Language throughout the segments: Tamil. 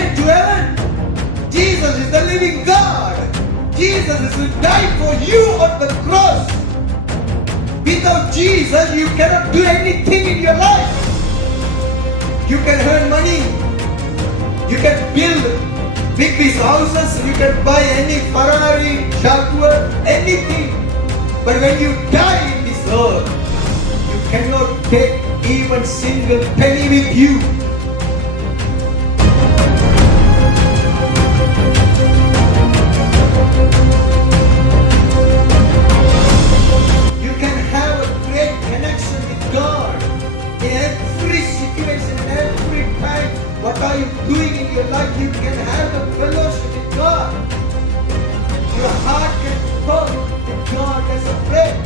made to heaven. Jesus is the living God. Jesus is who died for you on the cross. Without Jesus, you cannot do anything in your life. You can earn money. You can build big houses. You can buy any Ferrari, Jaguar, anything. But when you die in this earth, you cannot take even single penny with you. You can have a great connection with God in every situation, in every time. What are you doing in your life? You can have a fellowship with God. Your heart can talk with God as a friend.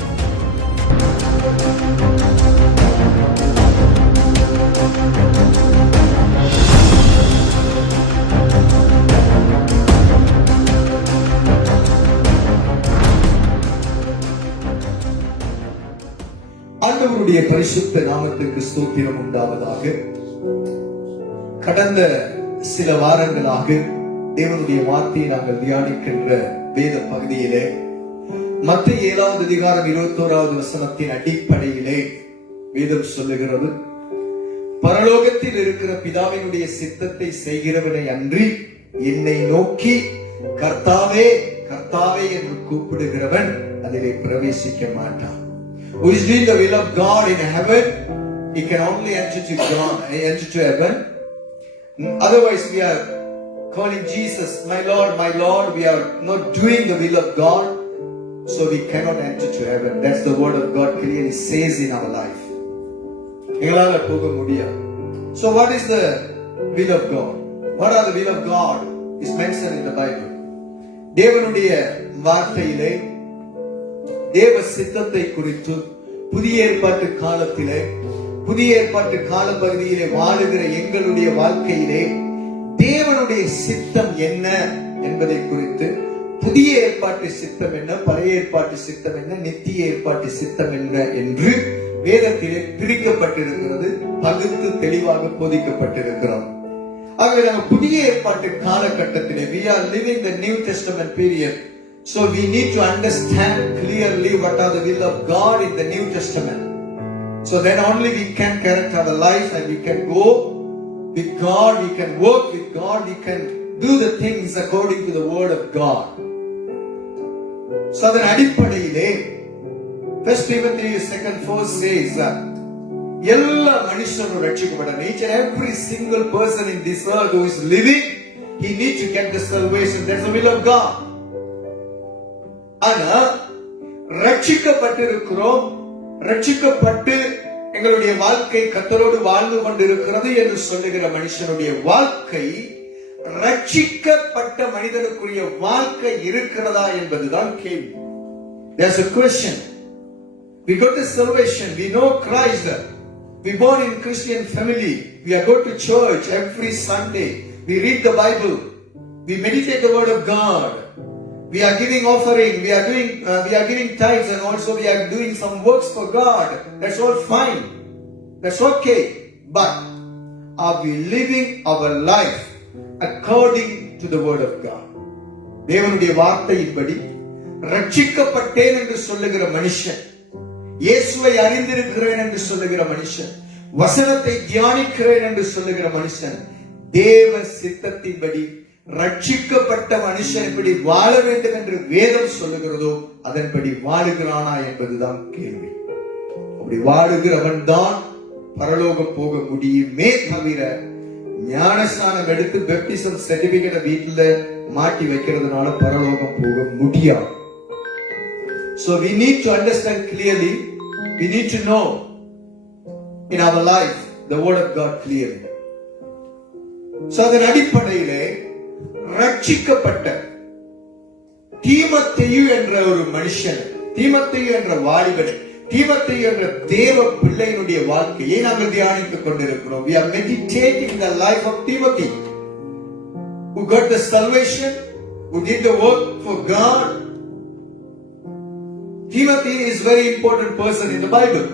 ஆண்டவருடைய பரிசுத்த நாமத்துக்கு ஸ்தோத்திரம் உண்டாவதாக. கடந்த சில வாரங்களாக தேவனுடைய வார்த்தையை நாங்கள் தியானிக்கின்ற வேத பகுதியிலே மத்தேயு 7வது அதிகாரம் 21வது வசனத்தின் அடிப்படையிலே வேதம் சொல்லுகிறது, பரலோகத்தில் இருக்கிற பிதாவினுடைய சித்தத்தை செய்கிறவனை அன்றி என்னை நோக்கி கர்த்தாவே கர்த்தாவே என்று கூப்பிடுகிறவன் அதிலே பிரவேசிக்க மாட்டான். Who is doing the will of God in heaven, he can only enter to heaven. Otherwise we are calling Jesus my Lord, we are not doing the will of God, so we cannot enter to heaven. That's the word of God clearly says in our life. எங்களால போக முடியாது. So what is the will of God? What are the will of God is mentioned in the Bible. தேவனுடைய வார்த்தையிலே தேவ சித்தத்தை குறித்து புதிய ஏற்பாட்டு காலத்திலே, புதிய ஏற்பாட்டு கால பகுதியிலே வாழுகிற எங்களுடைய வாழ்க்கையிலே தேவனுடைய சித்தம் என்ன என்பதை குறித்து, புதிய ஏற்பாட்டு சித்தம் என்ன, பழைய ஏற்பாட்டு சித்தம் என்ன, நித்திய ஏற்பாட்டு சித்தம் என்ன என்று வேதத்திலே பிரிக்கப்பட்டிருக்கிறது, பகுத்து தெளிவாக போதிக்கப்பட்டிருக்கிறோம். ஆகவே நம்ம புதிய ஏற்பாட்டு காலகட்டத்திலே we are living the New Testament period. So we need to understand clearly what are the will of God in the New Testament. So then only we can correct our life and we can go with God, we can work with God, we can do the things according to the word of God. So அதன் அடிப்படையிலே 1 Timothy 2nd verse says that எல்லா மனுஷனும் ரட்சிக்கப்படணும். Each and every single person in this earth who is living, he needs to get the salvation. That's the will of God. ஆனா ரட்சிக்கப்பட்டிருக்கிறோம், ரட்சிக்கப்பட்டு எங்களுடைய வாழ்க்கை கர்த்தரோடு வாழ்ந்து கொண்டிருக்கிறது என்று சொல்லுகிற மனுஷனுடைய வாழ்க்கை ரட்சிக்கப்பட்ட மனிதனுக்குரிய வாழ்க்கை இருக்கிறதா என்பதுதான் கேள்வி. There's a question. We got the salvation, we know Christ, we born in Christian family, we are go to church every Sunday, we read the Bible, we meditate the word of God, we are giving offering, we are giving tithes, and also we are doing some works for God. That's all fine, that's okay. But are we living our life according to the word of God? தேவனுடைய வார்த்தையின்படி ரட்சிக்கப்பட்டேன் என்று சொல்லுகிற மனுஷன், இயேசுவை அறிந்திருக்கிறேன் என்று சொல்லுகிற மனுஷன், வசனத்தை தியானிக்கிறேன் என்று சொல்லுகிற மனுஷன், தேவ சித்தத்தின்படி ரட்சிக்கப்பட்ட மனுஷன் எப்படி வாழ வேண்டும் என்று வேதம் சொல்லுகிறதோ அதன்படி வாழுகிறானா என்பதுதான் கேள்வி. அப்படி வாழுகிறவன் தான் பரலோகம் போக முடியுமே தவிர ஞானஸ்நானம் எடுத்து பெப்டிசம் சர்டிபிகேட் வீட்டுல மாட்டி வைக்கிறதுனால பரலோகம் போக முடியாது. So we need to understand clearly, we need to know in our life the word of God clearly. So அதன் அடிப்படையிலே ரட்சிக்கப்பட்ட தீமோத்தேயு என்ற ஒரு மனுஷன், தீமோத்தேயு என்ற வாலிபன், தீமோத்தேயு என்ற தேவ பிள்ளையினுடைய வாழ்க்கையை நாங்கள் தியானித்துக் கொண்டிருக்கிறோம். We are meditating the life of Timothy, who got the salvation, who did the work for God. Timothy is a very important person in the Bible.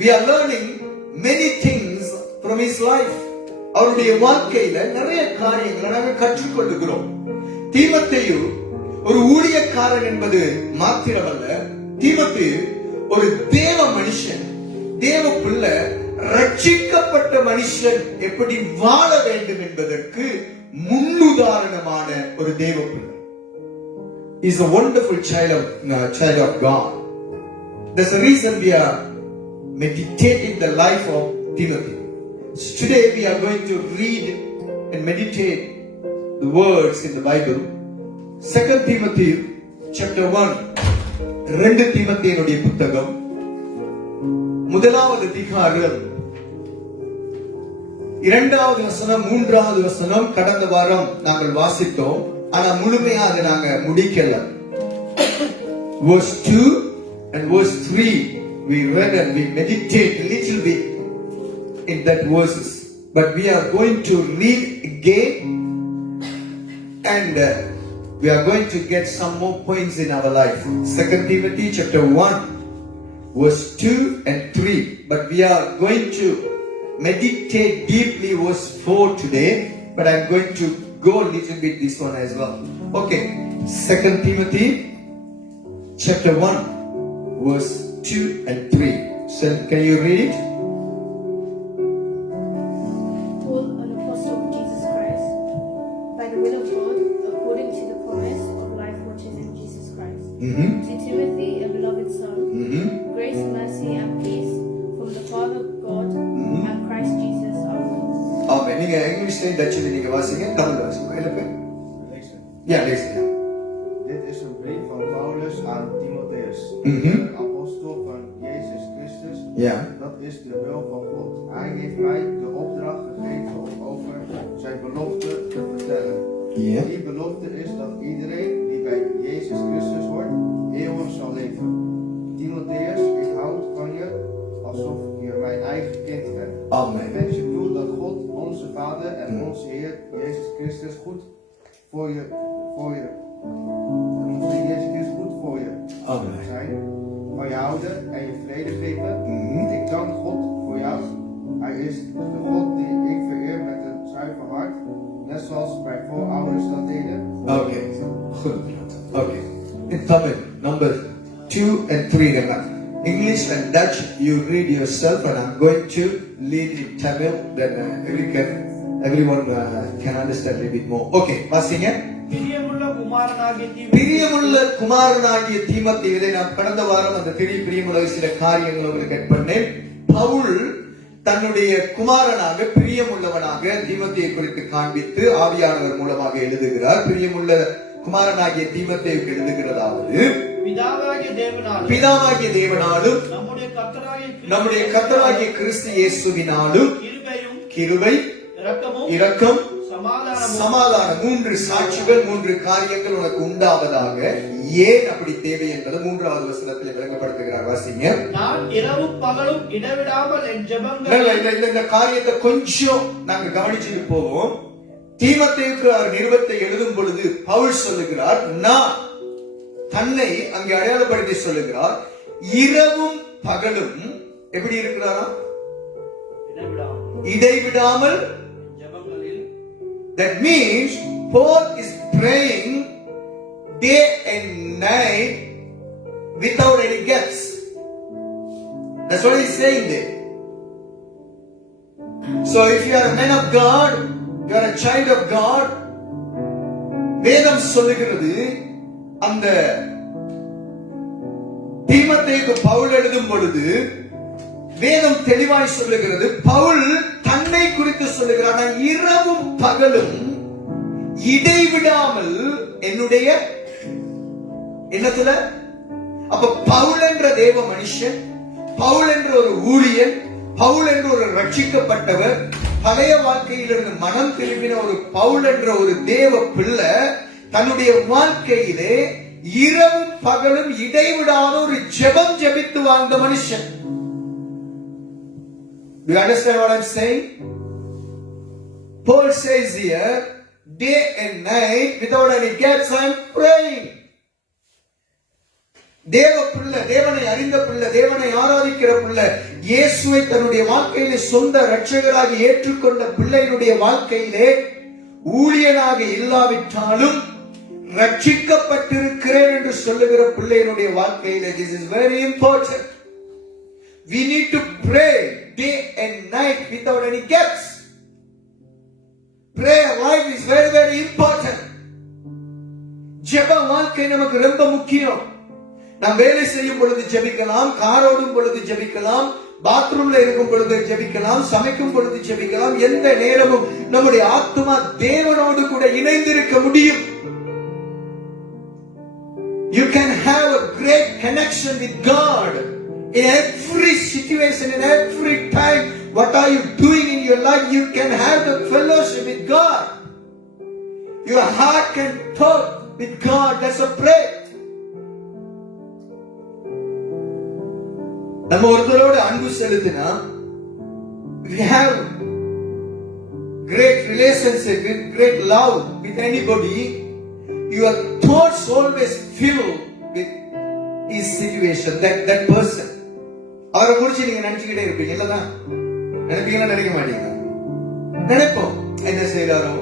We are learning many things from his life. அவருடைய வாழ்க்கையில நிறைய காரியங்களை நாங்கள் கற்றுக்கொள்ளுகிறோம். தீமோத்தேயு ஒரு ஊழியக்காரன் என்பது மாத்திரமல்ல, தீமோத்தேயு ஒரு தேவ மனுஷன், தேவ பிள்ளை, ரட்சிக்கப்பட்ட மனுஷன் எப்படி வாழ வேண்டும் என்பதற்கு முன்னுதாரணமான ஒரு தேவ பிள்ளை. He is a wonderful child of God. There's a reason we are meditating the life of Timothy. So today we are going to read and meditate the words in the Bible. 2 Timothy chapter 1. 2 தீமோத்தேயுடைய புத்தகம் முதலாவது அதிகாரம் 2வது வசனம் 3வது வசனம் கடந்த வாரம் நாங்கள் வாசித்தோம். ஆனா முழுமையா அதை நாங்க முடிக்கல. Verse 2 and verse 3 we read and we meditate a little bit in that verses, but we are going to read again and we are going to get some more points in our life. 2 Timothy chapter 1 verse 2 and 3, but we are going to meditate deeply verse 4 today, but I'm going to go a little bit this one as well. Okay, 2 Timothy chapter 1 verse 2 and 3. So can you read it? Paul, an apostle of Jesus Christ, by the will of God, according to the promise of life which is in Jesus Christ. To Timothy, a beloved son, grace, mercy, and peace from the Father God and Christ Jesus our Lord. Amen. நீங்க இங்கிலீஷ்ல டச்சுல நீங்க வாசிங்க, தமிழ்ல வாசிங்க. எனக்கு Ja, lees het. Dit is een brief van Paulus aan Timotheus, apostel van Jezus Christus. Ja. Dat is de wil van God. Hij heeft mij de opdracht gegeven om over zijn belofte te vertellen. Ja. Die belofte is dat iedereen die bij Jezus Christus hoort, eeuwig zal leven. Timotheus, ik houd van je alsof je mijn eigen kind bent. Amen. Ik wens je toe dat God, onze Vader en onze Heer Jezus Christus goed voor je Amen. zijn, van je houden en je vrede geven. Ik dank God voor jou. Hij is de God die ik vereer met een zuiver hart, net zoals mijn voorouders dat deden. Okay. Goed. Okay. In Tamil, number 2 and 3. English and Dutch, you read yourself, and I'm going to lead in Tamil. Then everyone can understand a little bit more. Okay. வாசிங்க. பிரியமுள்ள குமாரனாகிய தீமோத்தேயுவை நாம் கடந்த வாரம் அந்த பிரியமுள்ள சில காரியங்கள் உங்களுக்கு பண்ணேன். பவுல் தன்னுடைய குமாரனாக பிரியமுள்ளவனாக தீமோத்தேயு குறித்து காண்பித்து ஆவியானவர் மூலமாக எழுதுகிறார். பிரியமுள்ள குமாரனாகிய தீமோத்தேயுக்கு எழுதுகிறதாவது, பிதாவாகிய தேவனாலும் நம்முடைய கர்த்தராகிய கிறிஸ்து இயேசுவினாலும் கிருபை, இரக்கம், சமாதானம், 3 சாட்சிகள், 3 காரியங்கள் உனக்கு உண்டாவதாக. ஏன் அப்படி தேவை என்பது 3வது வசனத்தில் விளங்கப்படுத்துகிறார். வாசிங்க. நான் இரவும் பகலும் இடைவிடாமல் என் ஜெபங்கள். இந்த காரியத்தை கொஞ்சம் நாங்க கவனிச்சுட்டு போவோம். தீமோத்தேயுக்கு அவர் நிருபத்தை எழுதும் பொழுது பவுல் சொல்லுகிறார், நான் தன்னை அங்கே அடையாளப்படுத்தி சொல்லுகிறார், இரவும் பகலும் எப்படி இருக்கிறாரா? இடைவிடாமல். That means Paul is praying day and night without any gaps. That's what he's saying there. So if you are a man of God, you are a child of God, வேதம் சொல்லுகிறது, அந்த தீமோத்தேயுக்கு பவுல் எழுதும் பொழுது வேதம் தெளிவாய் சொல்லுகிறது, பவுல் தன்னை குறித்து சொல்லுகிறார், நான் இரவும் பகலும் இடைவிடாமல் என்னுடைய எண்ணத்துல. அப்ப பவுல் என்ற தேவ மனுஷன், பவுல் என்ற ஒரு ஊழியன், பவுல் என்ற ஒரு ரட்சிக்கப்பட்டவர், பழைய வாழ்க்கையிலிருந்து மனம் திரும்பின ஒரு பவுல் என்ற ஒரு தேவ பிள்ளை தன்னுடைய வாழ்க்கையிலே இரவும் பகலும் இடைவிடாத ஒரு ஜெபம் ஜெபித்து வாழ்ந்த மனுஷன். Do you understand what I'm saying? Paul says here, day and night without any gaps I am praying. தேவ பிள்ளை, தேவனை அறிந்த பிள்ளை, தேவனை ஆராதிக்கிற பிள்ளை, இயேசுவை தன்னுடைய வாழ்க்கையிலே சொந்த இரட்சகராக ஏற்றுக்கொண்ட பிள்ளையினுடைய வாழ்க்கையிலே ஊழியனாக இல்லாவிட்டாலும் ரட்சிக்கப்பட்டிருக்கிறேன் என்று சொல்லுகிற பிள்ளையினுடைய வாழ்க்கையிலே this is very important. We need to pray day and night without any gaps. Prayer life is very, very important. ஜெப வாழ்க்கை நமக்கு ரொம்ப முக்கியம். நாம் வேலை செய்யும் பொழுது ஜெபிக்கலாம், கார் ஓடும் பொழுது ஜெபிக்கலாம், பாத்ரூம்ல இருக்கும் பொழுது ஜெபிக்கலாம், சமைக்கும் பொழுது ஜெபிக்கலாம். எந்த நேரமும் நம்முடைய ஆத்துமா தேவனோடு கூட இணைந்திருக்க முடியும். You can have a great connection with God in every situation, in every time. What are you doing in your life? You can have the fellowship with God. Your heart can talk with God. That's a prayer. நம்ம ஒருத்தரோட அன்பு செலுத்தினா we have great relationship, great love with anybody. Your thoughts always fill with his situation, that person. அவரை குறிச்சு நீங்க நினைச்சுக்கிட்டே இருப்பீங்க இல்லதான்? நினைப்பீங்கன்னா நினைக்க மாட்டீங்க? நினைப்போம். என்ன செய்யறாரோ,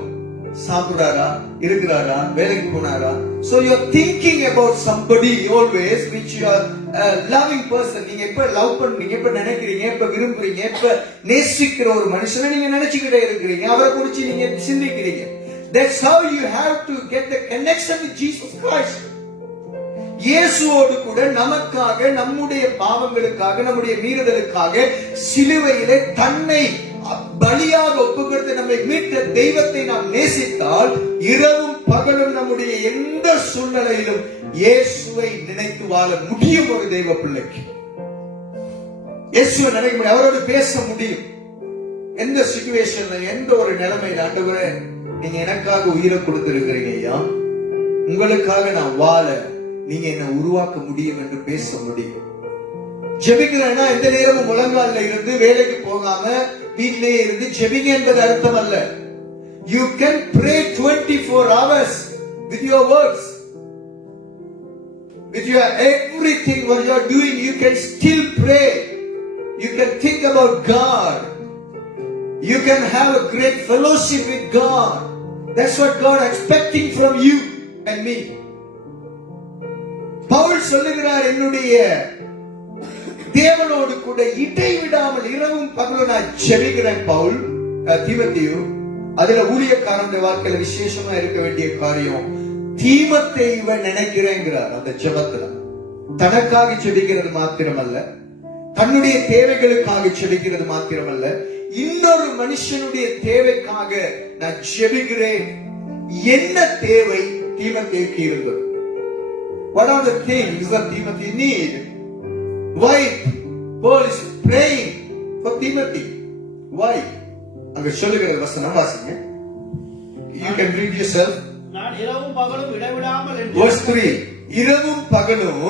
சாப்பிடுறாரா, இருக்கிறாரா, வேலைக்கு போனாரா. So you are thinking about somebody always which you are a loving person. நீங்க எப்ப லவ் பண்றீங்க, எப்ப நினைக்கிறீங்க, எப்ப விரும்புறீங்க, எப்ப நேசிக்கிற ஒரு மனுஷனை நீங்க நினைச்சுக்கிட்டே இருக்கிறீங்க, அவரை குறிச்சு நீங்க சிந்திக்கிறீங்க. That's how you have to get the connection with Jesus Christ. இயேசுவோடு கூட நமக்காக, நம்முடைய பாவங்களுக்காக, நம்முடைய மீறுதலுக்காக சிலுவையிலே தன்னை பலியாக ஒப்புக்கொடுத்து நம்மை மீட்ட தெய்வத்தை நாம் நேசித்தால் இரவும் பகலும் நம்முடைய எந்த சூழ்நிலையிலும் இயேசுவை நினைத்து வாழ முடியும். ஒரு தெய்வ பிள்ளைக்கு இயேசுவை நினைக்க முடியும், அவரோடு பேச முடியும். எந்த சிச்சுவேஷன்ல, எந்த ஒரு நிலைமையில, ஆண்டவரே நீங்க எனக்காக உயிரை கொடுத்திருக்கிறீங்க ஐயா, உங்களுக்காக நான் வாழ நீங்க என்ன உருவாக்க முடியும் என்று பேச முடியும். ஜெபிக்கிறேன்னா எந்த நேரமும் முழங்கால இருந்து வேலைக்கு போகாம வீட்டிலேயே இருந்து ஜெபிங்க என்பது அர்த்தம் அல்ல. You can pray 24 hours with your words, with your everything what you are doing. You can still pray. You can think about God. You can have a great fellowship with God. That's what God is expecting from you and me. Pavul சொல்லுகிறார், என்னுடைய தேவனோடு கூட இடைவிடாமல் இரவும் பகலும் நான் ஜெபிக்கிறேன். பவுல் தீமோத்தேயு, அதுல ஊழியக்காரனுடைய வாழ்க்கையில விசேஷமா இருக்க வேண்டிய காரியம் தீமோத்தேயுவை நினைக்கிறேங்கிறார். அந்த ஜெபத்துல தனக்காக ஜெபிக்கிறது மாத்திரமல்ல, தன்னுடைய தேவைகளுக்காக ஜெபிக்கிறது மாத்திரமல்ல, இன்னொரு மனுஷனுடைய தேவைக்காக நான் ஜெபிக்கிறேன். என்ன தேவை தீமோத்தேயுக்கு இருந்தது? What are the things that Timothy need? Why Paul is praying for Timothy? Why? அங்க சொல்லுகிற வசனம் வாசிங்க. You can read yourself. நான் இரவும் பகலும் இடைவிடாமல் என் Verse 3. இரவும் பகலும்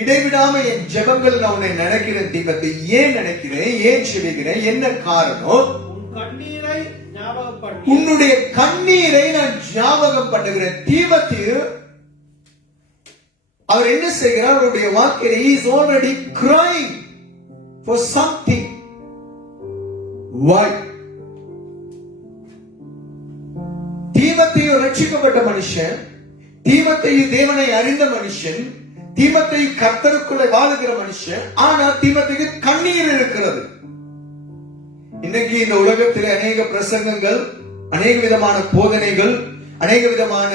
இடைவிடாமல் என் ஜெபங்கள் நான் உன்னை நினைக்கிறேன் தீமோத்தே. ஏன் நினைக்கிறேன், ஏன் ஜெபிக்கிறேன், என்ன காரணம்? உன் கண்ணீரை ஞாபகப்படுத்தி, உன்னுடைய கண்ணீரை நான் ஞாபகம் பண்ணுகிறேன். தீமோத்தேயு அவர் என்ன செய்கிறார்? அவருடைய வாழ்க்கையில he is already crying for something. Why? தீமோத்தேயு ரட்சிக்கப்பட்ட மனுஷன், தீமோத்தேயு தேவனை அறிந்த மனுஷன், தீமோத்தேயு கர்த்தருக்குள்ள வாழுகிற மனுஷன். ஆனா தீமோத்தேயுக்கு கண்ணீர் இருக்கிறது. இன்னைக்கு இந்த உலகத்தில் அநேக பிரசங்கங்கள், அநேக விதமான போதனைகள், அநேக விதமான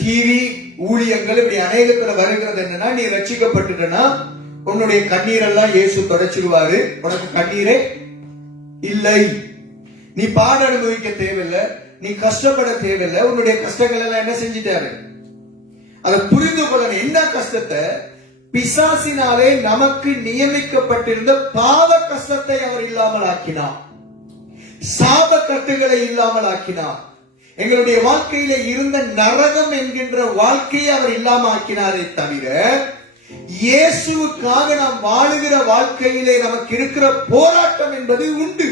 டிவி ஊழியங்கள் இப்படி அநேகத்துல வருகிறது. என்னன்னா, நீ ரட்சிக்கப்பட்டுட்டனா உன்னுடைய கண்ணீரெல்லாம் இயேசு தொடச்சிடுவாரு, உனக்கு கண்ணீரே இல்லை, நீ பாட அனுபவிக்க தேவையில்லை, நீ கஷ்டப்பட தேவையில்லை, உன்னுடைய கஷ்டங்கள் எல்லாம் என்ன செஞ்சிட்டாரு. அதை புரிந்து கொள்ளணும். என்ன கஷ்டத்தை? பிசாசினாலே நமக்கு நியமிக்கப்பட்டிருந்த பாவ கஷ்டத்தை அவர் இல்லாமல் ஆக்கினார், சாப கட்டுகளை இல்லாமல் ஆக்கினார். எங்களுடைய வாழ்க்கையில இருந்த நரகம் என்கின்ற வாழ்க்கையை அவர் இல்லாம ஆக்கினாரே தவிர, இயேசுவுக்காக நாம் வாழுகிற வாழ்க்கையிலே நமக்கு இருக்கிற போராட்டம் என்பது உண்டு.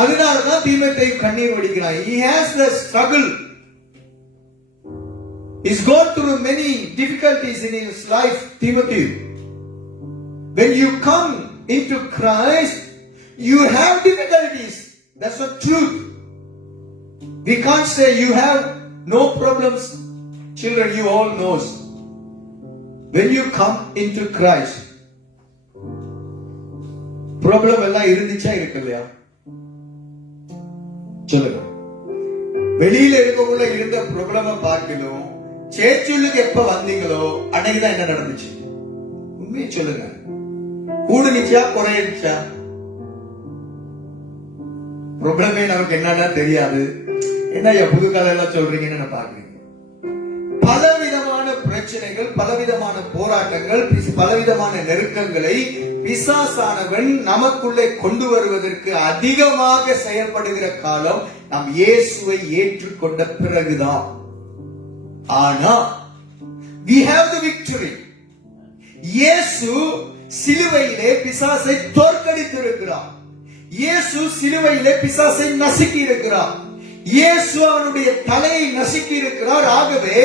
அதனாலதான் தீமோத்தேயு கண்ணீர் வடிக்கிறான். He has the struggle. He's gone through many difficulties in his life, Timothy. When you come into Christ, you have difficulties. That's the truth. We can't say you have no problems. Children, you all knows. When you come into Christ, problem எல்லாம் இருந்துச்சா இருக்கு இல்லையா? சொல்லுங்க. வெளியில இருக்கக்குள்ள இருந்த ப்ராப்ளம பார்க்கணும். சேர்ச்சுக்கு எப்ப வந்தீங்களோ அன்னைக்குதான் என்ன நடந்துச்சு? உண்மையை சொல்லுங்க. கூடுனுச்சா குறையடிச்சா? ப்ராப்ளமே நமக்கு என்னன்னா தெரியாது. என்ன புது கதை எல்லாம் சொல்றீங்கன்னு பாக்குறீங்க. பலவிதமான பிரச்சனைகள், பலவிதமான போராட்டங்கள், பலவிதமான நெருக்கங்களை பிசாசானவன் நமக்குள்ளே கொண்டு வருவதற்கு அதிகமாக செயல்படுகிற காலம் நாம் இயேசுவை ஏற்றுக்கொண்ட பிறகுதான். ஆனா we have the victory. இயேசு சிலுவையிலே பிசாசை தோற்கடித்திருக்கிறார். இயேசு சிலுவையிலே பிசாசை நசுக்கி இருக்கிறார். இயேசு அவனுடைய தலையை நசுக்கி இருக்கிறார். ஆகவே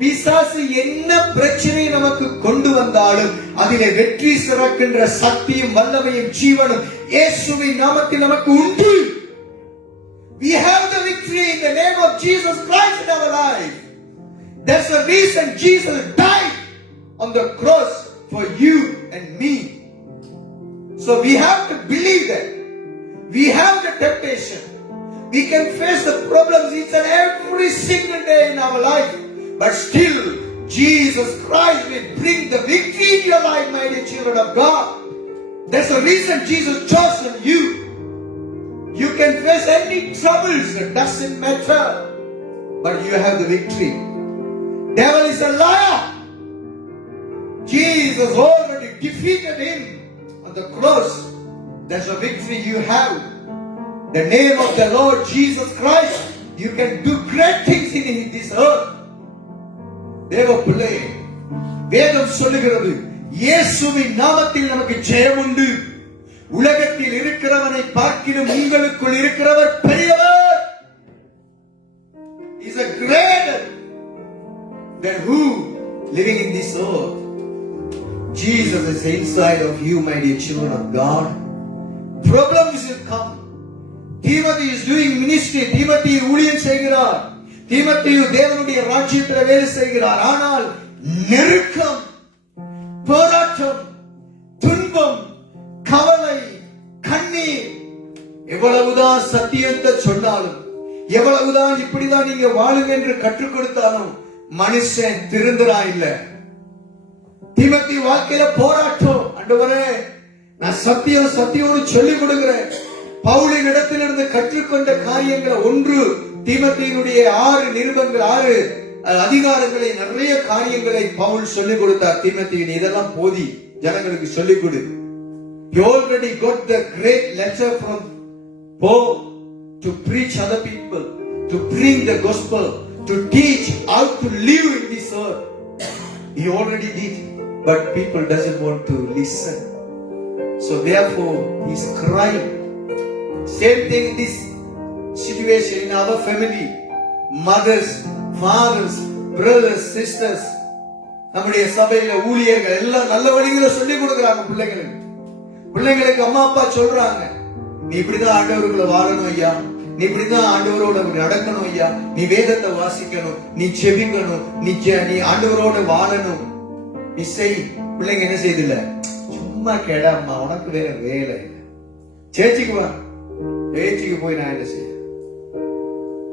பிசாசு என்ன பிரச்சனை நமக்கு கொண்டு வந்தாலும் அதிலே வெற்றி சிறக்கின்ற சக்தியும் வல்லமையும் ஜீவனும் இயேசுவின் நாமத்தில் நமக்கு உண்டு. We have the victory in the name of Jesus Christ in our life. That's the reason Jesus died on the cross for you and me. So we have to believe that. We have the temptation. We can face the problems each and every single day in our life. But still, Jesus Christ will bring the victory in your life, my dear children of God. That's the reason Jesus chosen you. You can face any troubles, it doesn't matter. But you have the victory. Devil is a liar. Jesus already defeated him on the cross. That's the victory you have. The name of the Lord Jesus Christ, you can do great things in this earth. தேவ பிள்ளையே, வேதம் சொல்லுகிறது இயேசுவின் நாமத்தில் நமக்கு ஜெயம் உண்டு. உலகத்தில் இருக்கிறவனை பார்க்கிலும் உங்களுக்குள் இருக்கிறவர் பெரியவர். He is a greater than who living in this earth. Jesus is inside of you, my dear children of God. Problems will come. Timothy is doing ministry. Timothy ஊழியம் செய்கிறார். தீமோத்தேயு தேவனுடைய ராஜ்யத்தில் வேலை செய்கிறார். ஆனால் நெருக்கம், போராட்டம், துன்பம், கவலை, கண்ணீர், எவ்வளவுதான் சத்தியத்தை சொன்னாலும், எவ்வளவுதான் இப்படிதான் நீங்க வாழுங்க என்று கற்றுக் கொடுத்தாலும் மனுஷன் திருந்துறா இல்ல. தீமோத்தேயு வாழ்க்கையில போராட்டம். ஆண்டவரே, நான் சத்தியம்னு சொல்லிக் கொடுக்கிறேன். பவுலின் இடத்திலிருந்து கற்றுக்கொண்ட காரியங்களை ஒன்று, தீமோத்தேயுடைய 6 நிருபங்கள், 6 அதிகாரங்களை, நிறைய காரியங்களை பவுல் சொல்லிக் கொடுத்தார். தீமோத்தேயு, இதெல்லாம் போதி, ஜனங்களுக்கு சொல்லிக் கொடு. He already got the great letter from Paul to preach other people, to bring the gospel, to teach how to live in this earth. He already did, but people doesn't want to listen. So therefore he's crying. Same thing in this situation in our family. Mothers, fathers, brothers, sisters, நம்முடைய சபையில ஊழியர்கள் எல்லாம் நல்ல வழிகளை சொல்லி கொடுக்கறாங்க பிள்ளைங்களுக்கு. அம்மா அப்பா சொல்றாங்க, நீ இப்படிதான் ஆண்டவருக்குள்ள வாழணும் ஐயா, நீ இப்படிதான் ஆண்டவரோட நடக்கணும் ஐயா, நீ வேதத்தை வாசிக்கணும், நீ செபிக்கணும், நீ ஆண்டவரோட வாழணும், நீ செய். பிள்ளைங்க என்ன செய்தில்ல, சும்மா கேடாம்மா, உனக்கு வேற வேலை இல்லை, சேர்ச்சிக்கு போய் நான் என்ன செய்ய,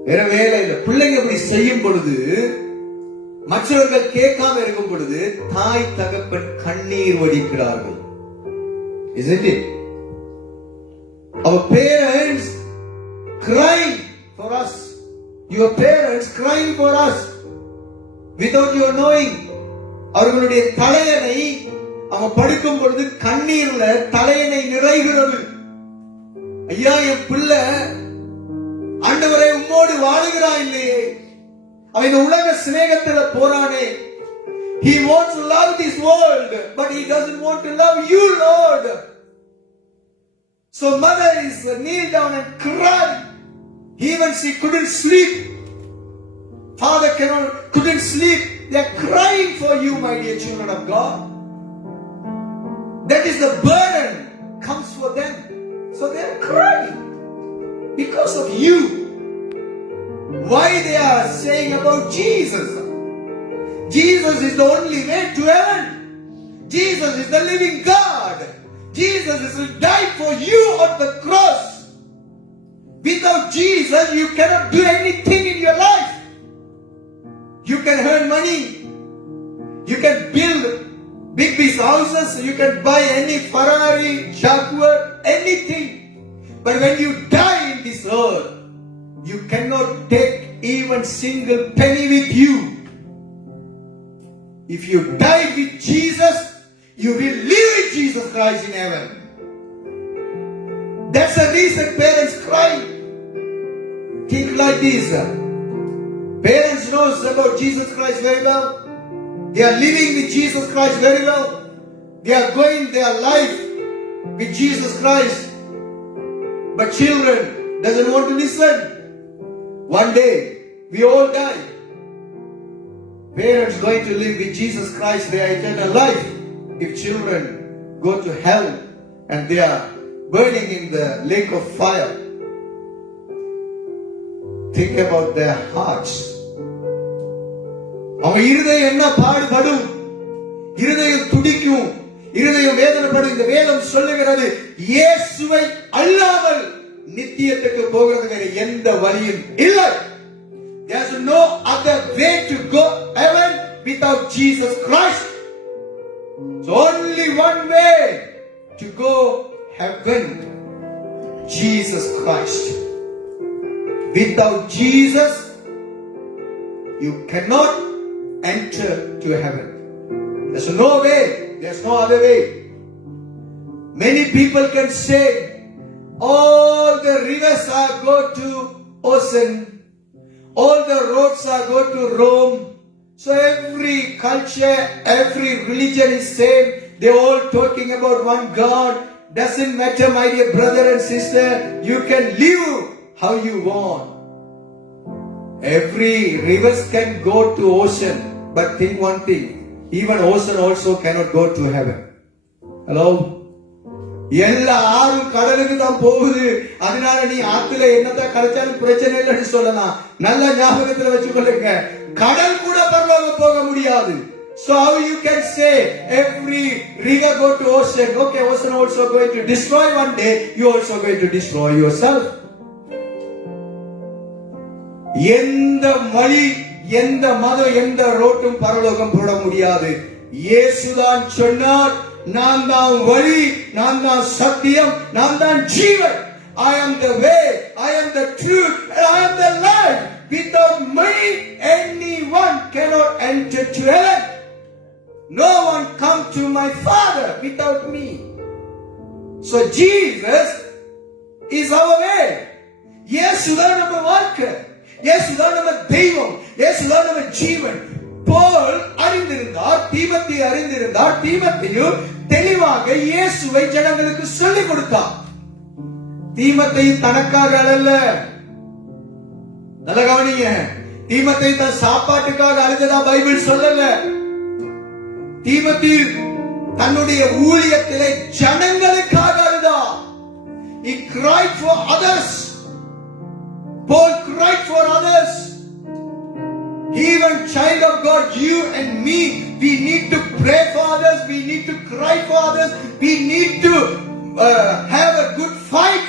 வேற வேலை இல்லை. பிள்ளைங்க இப்படி செய்யும் பொழுது, மற்றவர்கள் கேட்காம இருக்கும் பொழுது தாய் தகப்பன் கண்ணீர் வடிக்கிறார்கள். Isn't it? Our parents crying for us. Your parents crying for us without your knowing. அவர்களுடைய தலையணை அவன் படுக்கும் பொழுது கண்ணீர்ல தலையணை நிறைகிறது. ஐயா, என் பிள்ளை ஆண்டவரை உம்மோடு வாழுகிறான் இல்லையே, அவன் உலக சிநேகத்துல போறானே. He wants to love this world, but he doesn't want to love you, Lord. So mother is kneel down and cry. Even she couldn't sleep. father couldn't sleep. They are crying for you, my dear children of God. That is the burden comes for them. So they are crying because of you. Why they are saying about Jesus? Jesus is the only way to heaven. Jesus is the living God. Jesus will die for you on the cross. Without Jesus, you cannot do anything in your life. You can earn money. You can build big houses. You can buy any Ferrari, Jaguar, anything. But when you die in this earth, you cannot take even single penny with you. If you die with Jesus, you will live with Jesus Christ in heaven. That's the reason parents cry. Think like this. Parents knows about Jesus Christ very well. They are living with Jesus Christ very well. They are going their life with Jesus Christ. But children doesn't want to listen. One day, we all die. Parents going to live with Jesus Christ their eternal life. If children go to hell and they are burning in the lake of fire, think about their hearts. அவங்க இருதயம் என்ன பாடுபடும், இருதயம் துடிக்கும், இருதயம் வேதனைப்படும். இந்த வேதம் சொல்லுகிறது, இயேசுவை அல்லாமல் நித்தியத்துக்கு போகிறது வேற எந்த வழியும் இல்லை. There's no other way to go heaven without Jesus Christ. So only one way to go heaven, Jesus Christ. Without Jesus, you cannot enter to heaven. There's no way. There's no other way. Many people can say, all the rivers are go to ocean. All the roads are go to Rome. So every culture, every religion is same. They're all talking about one God. Doesn't matter, my dear brother and sister. You can live how you want. Every rivers can go to ocean. But think one thing. Even ocean also cannot go to heaven. Hello? எல்லா ஆறும் கடலுக்கு தான் போகுது. அதனால நீ ஆத்துல என்னதான் கரைச்சாலும் பிரச்சனை இல்லைன்னு சொல்லலாம். நல்ல ஞாபகத்துல வச்சுக்கொள்ளுங்க, கடல் கூட பரலோகம் போக முடியாது. So how you can say every river go to ocean? Okay, ocean also going to destroy one day. You also going to destroy yourself. எந்த மொழி, எந்த மதம், எந்த ரோட்டும் பரலோகம் போட முடியாது. இயேசுதான் சொன்னார், நான் தான் வழி, நான் தான் சத்தியம், நான் தான் ஜீவன். I am the way, I am the truth, and I am the life. Without me, anyone cannot enter to heaven. No one come to my Father without me. So Jesus is our way. இயேசுதான் நம்ம வாழ்க்கை, இயேசுதான் நம்ம தெய்வம், இயேசுதான் நம்ம ஜீவன். போல் அறிந்திருந்தார், தீமோத்தேயு அறிந்திருந்தார். தீமோத்தேயு தெளிவாக இயேசுவை ஜனங்களுக்கு சொல்லிக் கொடுத்தார். தீமோத்தேயு தனக்காக அல்ல, நல்ல கவனிங்க. தீமோத்தேயு தன் சாப்பாட்டுக்காக அழுததா பைபிள் சொல்லல. தீமோத்தேயு தன்னுடைய ஊழியத்திலே ஜனங்களுக்காக அழுதார். He cried for others. Paul cried for others. Even child of God, you and me, we need to pray for others. We need to cry for others. We need to have a good fight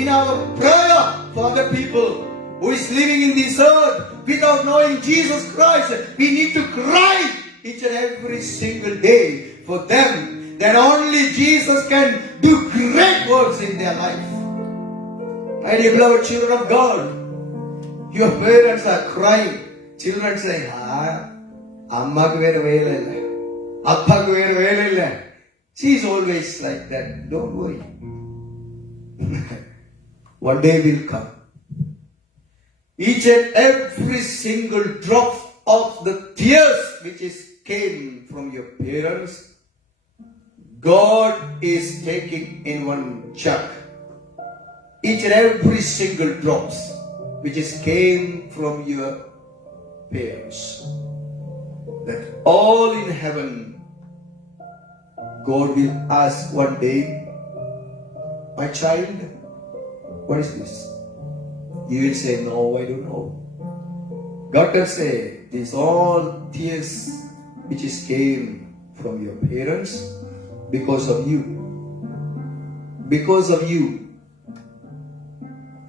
in our prayer for other people who is living in this earth without knowing Jesus Christ. We need to cry each and every single day for them, that only Jesus can do great works in their life. My dear beloved children of God, your parents are crying. Children say, அம்மாக்கு வேற வேலை இல்லை, அப்பாக்கு வேற வேலை இல்லை. She is always like that. Don't worry. One day will come. Each and every single drop of the tears which came from your parents, God is taking in one jug. Each and every single drops which came from your parents. That all in heaven, God will ask one day, my child, what is this? You will say, no, I don't know. God will say, these all tears which is came from your parents because of you. Because of you.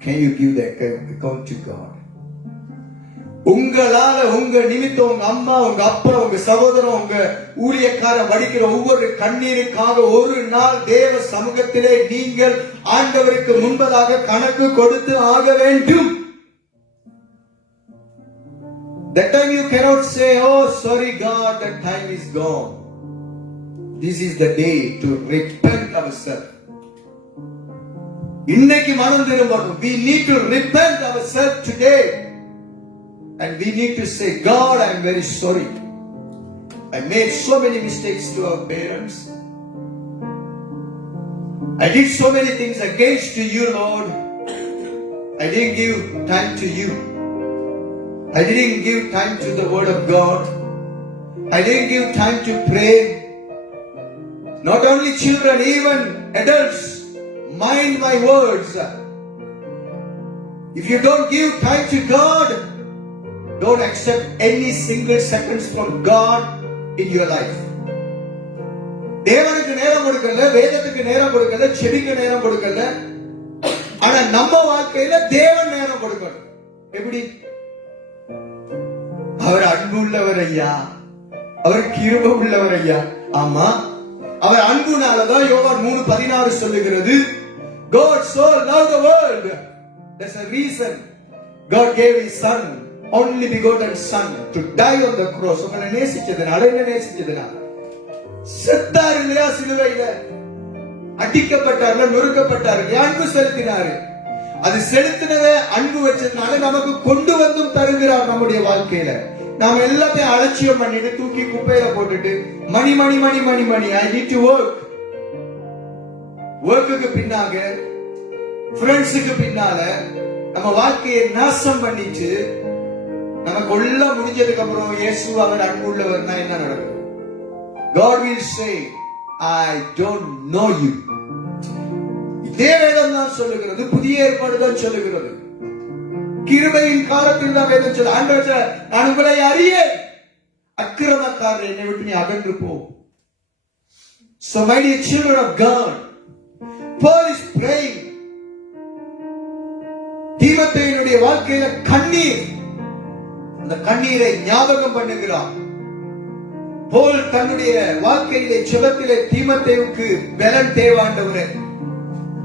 Can you give that account to God? உங்களால உங்க நிமித்தம் உங்க அம்மா உங்க அப்பா உங்க சகோதரன் உங்க ஊழியக்கார வடிக்கிற ஒவ்வொரு கண்ணீருக்காக ஒரு நாள் தேவ சமூகத்திலே நீங்கள் ஆண்டவருக்கு முன்பதாக கணக்கு கொடுத்து ஆக வேண்டும். That time you cannot say, oh sorry God, that time is gone. This is the day to repent ourselves. இன்னைக்கு மனம் திரும்பணும். We need to repent ourselves today. And we need to say, God, I am very sorry. I made so many mistakes to our parents. I did so many things against you, Lord. I didn't give time to you. I didn't give time to the word of God. I didn't give time to pray. Not only children, even adults, mind my words. If you don't give time to God, don't accept any single sentence from God in your life. தேவனுக்கு நேரம் கொடுக்கல, வேதத்துக்கு நேரம் கொடுக்கல, செபிக்க நேரம் கொடுக்கல. ஆனா நம்ம வாழ்க்கையில தேவன் நேரம் கொடுக்கணும். எப்படி? அவர் அன்பு உள்ளவர் ஐயா, அவர் கிருபை உள்ளவர் ஐயா. ஆமா, அவர் அன்புனாலதான் யோவான் 3:16 சொல்லுகிறது, God so loved the world. There's a reason God gave his son, only begotten son, to die on the cross. உங்களை நேசிச்சதுனால, என்ன நேசிச்சதுனால? செத்தார் இல்லையா சிலுவையில? அடிக்கப்பட்டார்ல, நொறுக்கப்பட்டார், அன்பு செலுத்தினாரு. அது செலுத்தினத அன்பு வச்சதுனால நமக்கு கொண்டு வந்தும் தருகிறார் நம்முடைய வாழ்க்கையில. நாம எல்லாத்தையும் அலட்சியம் பண்ணிட்டு தூக்கி குப்பையில போட்டுட்டு மணி மணி மணி மணி மணி ஐ நீட் டு ஒர்க். ஒர்க்குக்கு பின்னாக, ஃப்ரெண்ட்ஸுக்கு பின்னால நம்ம வாழ்க்கையை நாசம் பண்ணிட்டு நமக்கு உள்ள முடிஞ்சதுக்கு அப்புறம் இயேசு அவர் அன்புள்ளவர்னா என்ன நடக்கும்? God will say, I don't know you. இதே வேதம் தான் சொல்லுகிறது, புதிய ஏற்பாடு தான் சொல்லுகிறது. கிருபையின் காலத்தில் தான் வேதம் சொல்ல, ஆண்டவர் நான் உங்களை அறியேன், அக்கிரமக்காரர் என்னை விட்டு நீ அகன்று போ. So my dear children of God, Paul is praying. தீமோத்தேயுடைய வாழ்க்கையில கண்ணீர், அந்த கண்ணீரை ஞாபகம் பண்ணுகிறார். போல் தன்னுடைய வாழ்க்கையிலே ஜெபத்திலே தீமோத்தேயுவுக்கு பலன் தேவாண்டவரே,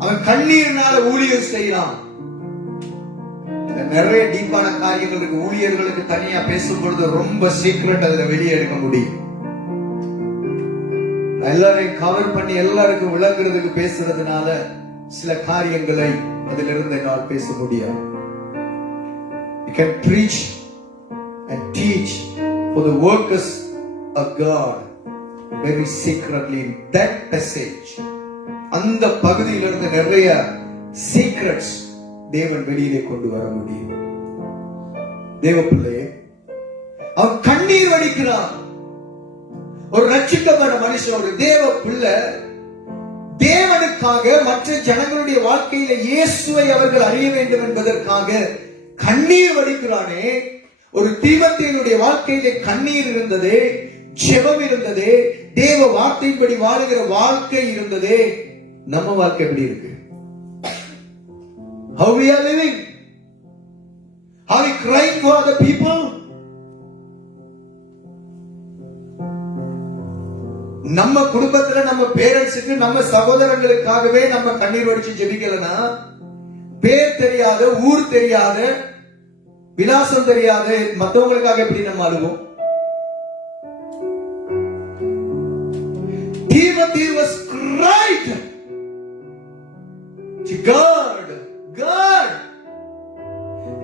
அவன் கண்ணீர்னால ஊழியர் செய்யலாம். நிறைய டீப்பான காரியங்கள் இருக்கு. ஊழியர்களுக்கு தனியா பேசும்பொழுது ரொம்ப சீக்கிரட் அதுல வெளியே எடுக்க முடியும். எல்லாரையும் கவர் பண்ணி எல்லாருக்கும் விளங்குறதுக்கு பேசுறதுனால சில காரியங்களை அதிலிருந்து என்னால் பேச முடியாது. You can preach and teach for the workers of God very secretly in that passage. அந்த பகுதியிலிருந்து நிறைய சீக்ரெட்ஸ் தேவன் வெளியிலே கொண்டு வர முடியும். தேவ பிள்ளையே, அவன் கண்ணீர் வடிக்கிறான். ஒரு ரட்சிக்கப்பட்ட மனுஷன், ஒரு தேவ பிள்ளை தேவனுக்காக மற்ற ஜனங்களுடைய வாழ்க்கையில இயேசுவை அவர்கள் அறிய வேண்டும் என்பதற்காக கண்ணீர் வடிக்கிறானே. ஒரு தீமோத்தேயுடைய வாழ்க்கையிலே கண்ணீர் இருந்ததே, ஜெபம் இருந்ததே, தேவ வார்த்தையின்படி வாழுகிற வாழ்க்கை இருந்ததே. நம்ம வாழ்க்கை எப்படி இருக்கு? How we are living? Are we crying for other people? நம்ம குடும்பத்துல நம்ம பேரண்ட்ஸுக்கு, நம்ம சகோதரங்களுக்காகவே நம்ம கண்ணீர் வடிச்சு ஜெபிக்கலனா, பேர் தெரியாத, ஊர் தெரியாத, விலாசம் தெரியாத மற்றவங்களுக்காக எப்படி நம்ம அழுவோம்? Timothy was cried to God. God,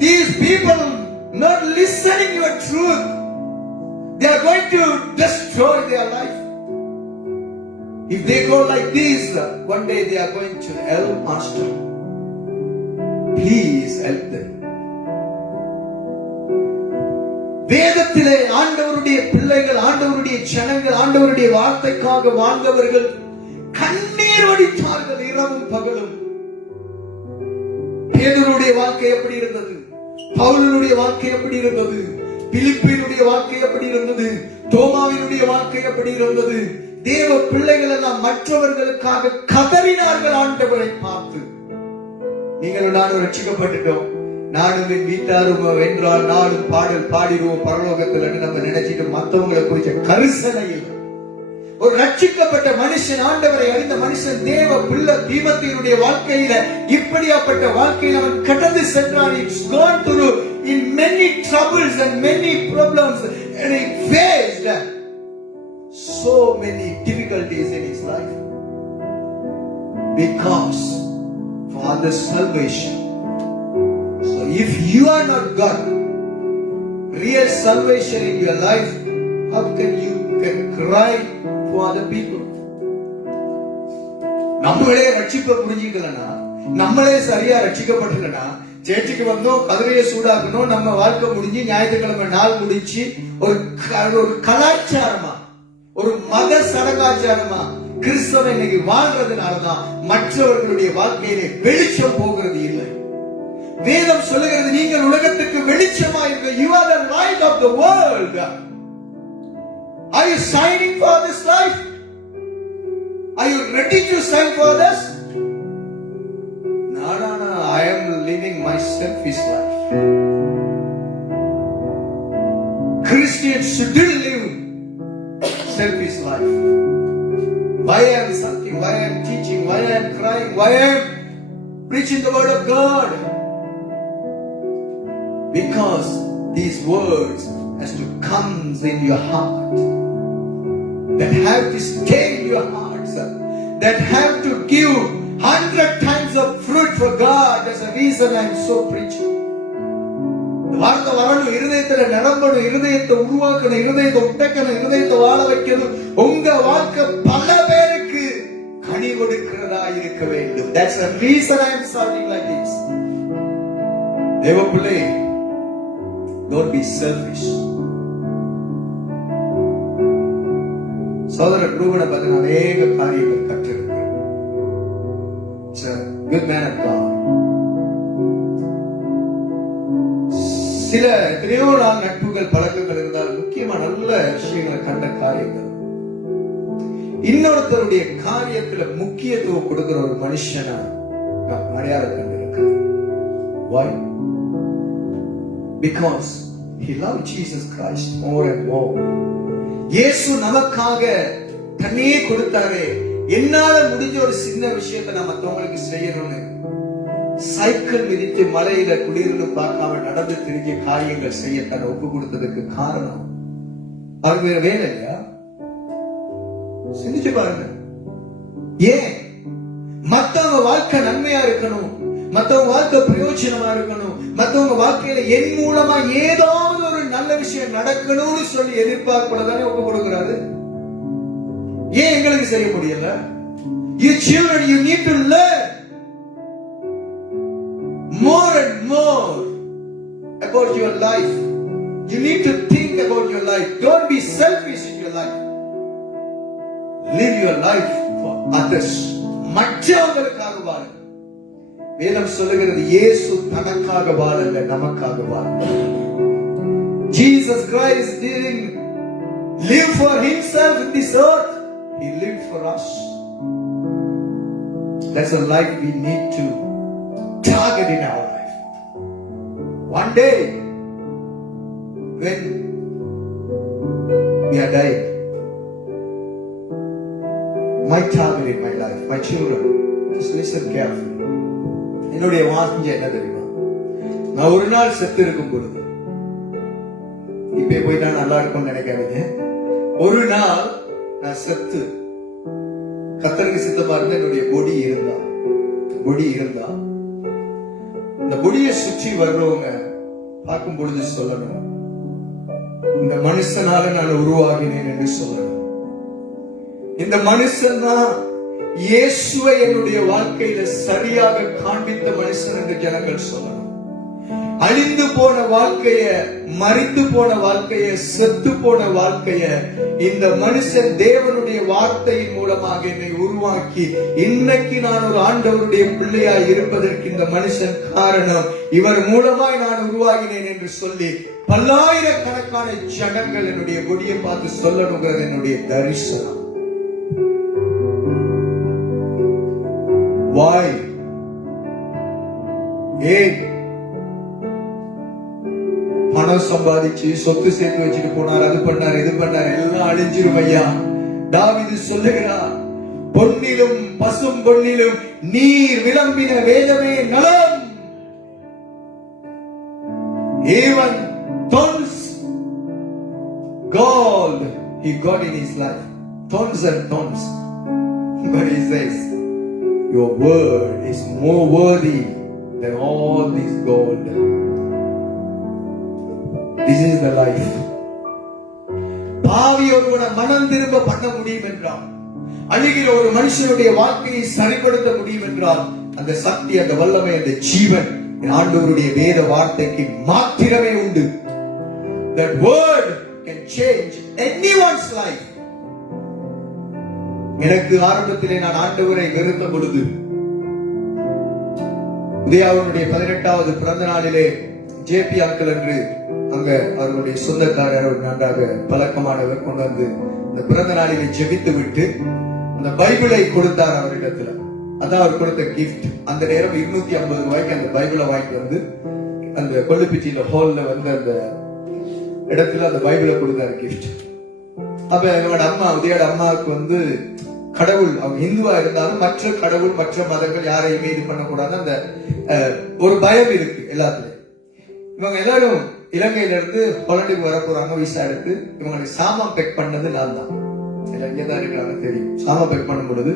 these people not listening your truth, they are going to destroy their life. If they go like this, one day they are going to hell, Master. Please help them. வேதத்திலே ஆண்டவருடைய பிள்ளைகள், ஆண்டவருடைய ஜனங்கள், ஆண்டவருடைய வார்த்தைக்காக வாழ்ந்தவர்கள் கண்ணீர் வடித்தார்கள் இரவும் பகலும். பேதுருடைய வாழ்க்கை எப்படி இருந்தது? பவுலுடைய வாழ்க்கை எப்படி இருந்தது? பிலிப்பினுடைய வாழ்க்கை எப்படி இருந்தது? தோமாவினுடைய வாழ்க்கை எப்படி இருந்தது? தேவ பிள்ளைகள் எல்லாம் மற்றவர்களுக்காக கதறினார்கள் ஆண்டவரை பார்த்து. நீங்கள் நானும் ரட்சிக்கப்பட்டுட்டோம், நானும் என் வீட்டாரும் வென்றால் நானும் பாடல் பாடிடுவோம் பரலோகத்தில் நம்ம நினைச்சிட்டு மற்றவங்களை குறிச்ச கரிசனை இல்லை. ஒரு ரட்சிக்கப்பட்ட மனுஷன், ஆண்டவரை அறிந்த மனுஷன், தேவ பிள்ளை தீமத்தினுடைய வாழ்க்கையில இப்படியாப்பட்ட வாழ்க்கையில் அவன் கடந்து சென்றான். It's gone through in many troubles and many problems and he faced so many difficulties in his life because for the salvation. So if you are not got real salvation in your life, how can you cry for other people? நம்மளே ரட்சிப்பை புரிஞ்சுக்கலனா, நம்மளே சரியா ரட்சிக்கப்பட்டலனா, சேர்ச்சுக்கு வந்தோம், கதிரையை சூடாக்கணும், நம்ம வாழ்க்கை முடிஞ்சு ஞாயிற்றுக்கிழமை நாள் முடிச்சு ஒரு கலாச்சாரமா, ஒரு மத சடங்காச்சாரமா கிறிஸ்தவ இன்னைக்கு வாழ்றதுனாலதான் மற்றவர்களுடைய வாழ்க்கையிலே வெளிச்சம் போகிறது இல்லை. வேதம் சொல்லுகிறது, நீங்கள் உலகத்துக்கு வெளிச்சமா இருக்க. You are the light of the world. Are you signing for this life? Are you ready to sign for this? No, I am living my selfish life. Christians shouldn't live selfish life. Why I am something, why I am teaching, why I am crying, why I am preaching the word of God? Because these words has to come in your heart, that have to stay in your hearts, that have to give 100 times of fruit for God. That's the reason I am so preaching. வார்த்தை வரணும், இருதயத்துல நிரம்பணும், இருதயத்தை உருவாக்கணும், இருதயத்தை உடைக்கணும், இருதயத்தை வாழ வைக்கணும். உங்க வாழ்க்கை பல பேருக்கு கனி கொடுக்கிறதா இருக்க வேண்டும். That's the reason I am sounding like this. தேவ பிள்ளை, don't be selfish. சோதரர் ரூபனை பத்தி அநேக காரியங்கள் கற்றிருக்கிறேன். Good man of God. சில எத்தனையோ நாள் நட்புகள் பழக்கங்கள் இருந்தால் முக்கியமா நல்ல விஷயங்களை கண்ட காரியங்கள், இன்னொருத்தருடைய காரியத்துல முக்கியத்துவம் கொடுக்கிற ஒரு மனுஷனா நாம் அடையாளம் கண்டிருக்கிறோம். Why? Because he loved Jesus Christ more and more. இயேசு நமக்காக தன்னையே கொடுத்தாரே. என்னால முடிஞ்ச ஒரு சின்ன விஷயத்தை நான் மற்றவங்களுக்கு செய்யணும்னு சைக்கிள் மிதித்து மலையில குளிர்ந்து பார்க்காம நடந்து திரிஞ்ச காரியங்கள் செய்ய தன்னை ஒப்பு கொடுத்ததுக்கு காரணம் அது வேற வேலை இல்லையா? சிந்திச்சு பாருங்க. ஏன்? மத்தவங்க வாழ்க்கை நன்மையா இருக்கணும், மத்தவங்க வாழ்க்கை பிரயோஜனமா இருக்கணும், மத்தவங்க வாழ்க்கையில என் மூலமா ஏதாவது ஒரு நல்ல விஷயம் நடக்கணும்னு சொல்லி எதிர்பார்ப்பதானே ஒப்பு கொடுக்கிறாரு. ஏன் எங்களுக்கு செய்ய முடியல? You children, you need to learn more and more about your life. You need to think about your life. Don't be selfish in your life. Live your life for others. மற்றவங்களுக்காக வாழுங்க. வேதம் சொல்லுகிறது, இயேசு தனக்காக வாழல, நமக்காக வாழ. Jesus Christ didn't live for himself in this earth. He lived for us. That's a life we need to target in our life. One day, when we are dying, my target in my life, my children, just listen carefully. என்னுடைய வாஞ்சை என்ன தெரியுமா? நான் ஒரு நாள் செத்து இருக்கும் பொழுது, இப்ப போயிட்டா நல்லா இருக்கும்னு நினைக்காதீங்க, ஒரு நாள் நான் செத்து கத்தருக்கு சித்தமா இருந்த என்னுடைய பொடி இருந்தா இந்த பொடியை சுற்றி வர்றவங்க பார்க்கும் பொழுது சொல்லணும், இந்த மனுஷனால நான் உருவாகினேன் என்று சொல்லணும். இந்த மனுஷன் தான் இயேசுவை என்னுடைய வாழ்க்கையில சரியாக காண்பித்த மனுஷன் என்று ஜனங்கள் சொல்லணும். அழிந்து போன வாழ்க்கைய, மரித்து போன வாழ்க்கைய, செத்து போன வாழ்க்கைய இந்த மனுஷன் தேவனுடைய வார்த்தையின் மூலமாக என்னை உருவாக்கி இன்னைக்கு நான் ஒரு ஆண்டவருடைய பிள்ளையாய் இருப்பதற்கு இந்த மனுஷன் காரணம், இவர் மூலமாய் நான் உருவாகினேன் என்று சொல்லி பல்லாயிரக்கணக்கான ஜனங்கள் என்னுடைய கொடியை பார்த்து சொல்லணுங்கிறது என்னுடைய தரிசனம். வாய் ஏன் பணம் சம்பாதிச்சு சொத்து சேர்த்து வச்சுட்டு போனார், அது பண்ணார், இது பண்ணார், எல்லாம் அழிஞ்சிரும் ஐயா. தாவீது சொல்லுகிறார், பொன்னிலும் பசும் பொன்னிலும் நீர் விளம்பின வேதமே நலம். Even thorns, gold he got in his life, thorns and thorns, but he says, your word is more worthy than all this gold. This is the life. பாவி ஒருவனை மனம் திரும்ப பண்ண முடியும் என்றால், அழுகிற ஒரு மனுஷனுடைய வாழ்க்கையை சரிப்படுத்த முடியும் என்றால், அந்த சக்தி, அந்த வல்லமை, அந்த ஜீவன் ஆண்டவருடைய வேத வார்த்தைக்கு மாத்திரமே உண்டு. That word can change anyone's life. எனக்கு ஆரம்பத்திலே நான் ஆண்டவரை வெறுத்த பொழுது, உதயாவுடைய 18வது பிறந்த நாளிலே ஜேபி அங்கிள் என்று அங்க அவர்களுடைய சொந்தக்காரர் நன்றாக பழக்கமானவர் கொண்டு வந்து அந்த பிறந்த நாளிலே ஜெபித்து விட்டு அந்த பைபிளை கொடுத்தார் அவரிடத்துல. அதான் அவர் கொடுத்த கிஃப்ட். அந்த நேரம் 250 ரூபாய்க்கு அந்த பைபிளை வாங்கிட்டு வந்து அந்த கொள்ளுப்பிச்சியில ஹால்ல வந்து அந்த இடத்துல அந்த பைபிளை கொடுத்தாரு கிஃப்ட். அப்ப என்னோட அம்மா, உதயோட அம்மாவுக்கு வந்து கடவுள், அவங்க இந்துவா இருந்தாலும் மற்ற கடவுள், மற்ற மதங்கள் யாரையுமே இது பண்ணக்கூடாது அந்த ஒரு பயம் இருக்கு எல்லாத்துலயும். இவங்க எல்லாரும் இலங்கையில இருந்து ஹாலண்டுக்கு வர போறாங்க விசா எடுத்து. இவங்களுக்கு சாமான் பெக் பண்ணது நான் தான். இங்கதான் இருக்காங்க தெரியும். சாமான் பெக் பண்ணும் பொழுது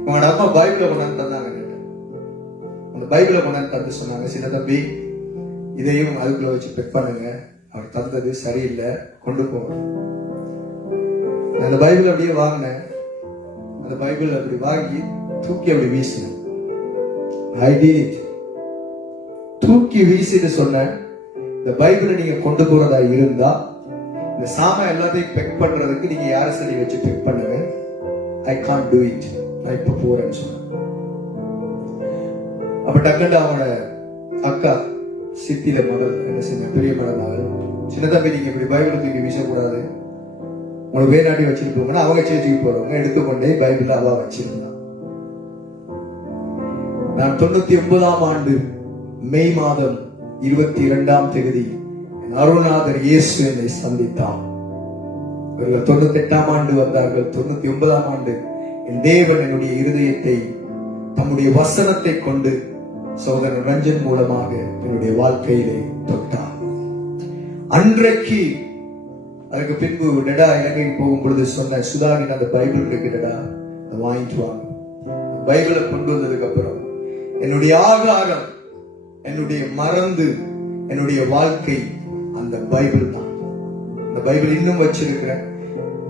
இவங்களோட அம்மா பைபிளை கொண்டாந்து தந்தாங்க. அந்த பைபிளை கொண்டாந்து தந்து சொன்னாங்க, சின்ன தம்பி இதையும் அதுக்குள்ள வச்சு பெக் பண்ணுங்க, அவர் தந்தது சரியில்லை, கொண்டு போங்க. அந்த பைபிள் அப்படியே வாங்கினேன். அந்த பைபிள் அப்படி வாங்கி தூக்கி அப்படி வீசினேன். I did it. தூக்கி வீசிட்டு சொன்னேன், இந்த பைபிளை நீங்க கொண்டு போறதா இருந்தா இந்த சாமான் எல்லாத்தையும் பெக் பண்றதுக்கு நீங்க யார சரி வச்சு பெக் பண்ணுங்க. I can't do it. நான் இப்ப போறேன்னு சொன்னேன். அப்ப டக்குனு அவனோட அக்கா சித்தியில மகள், என்ன சின்ன பெரிய மகள், சின்ன தம்பி நீங்க இப்படி பைபிளை தூக்கி வீசக்கூடாது, உங்களுக்கு வேணாட்டி வச்சுட்டு போங்கன்னா அவங்க சேர்த்துக்கு போறவங்க எடுத்துக்கொண்டே பைபிள் அவா வச்சிருந்தான். நான் 99ஆம் ஆண்டு மே மாதம் 22ஆம் தேதி அருணாதர் இயேசு என்னை சந்தித்தார். இவர்கள் 98ஆம் ஆண்டு வந்தார்கள். 99ஆம் ஆண்டு என் தேவன் என்னுடைய இருதயத்தை தம்முடைய வசனத்தை கொண்டு சகோதரன் ரஞ்சன் மூலமாக என்னுடைய வாழ்க்கையிலே தொட்டார். அன்றைக்கு அதுக்கு பின்பு டடா இலங்கைக்கு போகும் பொழுது சொன்ன, சுதாரின் அந்த பைபிள் இருக்கு டடா, அதை வாங்கிட்டு வாங்க. பைபிளை கொண்டு வந்ததுக்கு அப்புறம் என்னுடைய ஆகாரம், என்னுடைய மருந்து, என்னுடைய வாழ்க்கை அந்த பைபிள் தான். அந்த பைபிள் இன்னும் வச்சிருக்கிறேன்.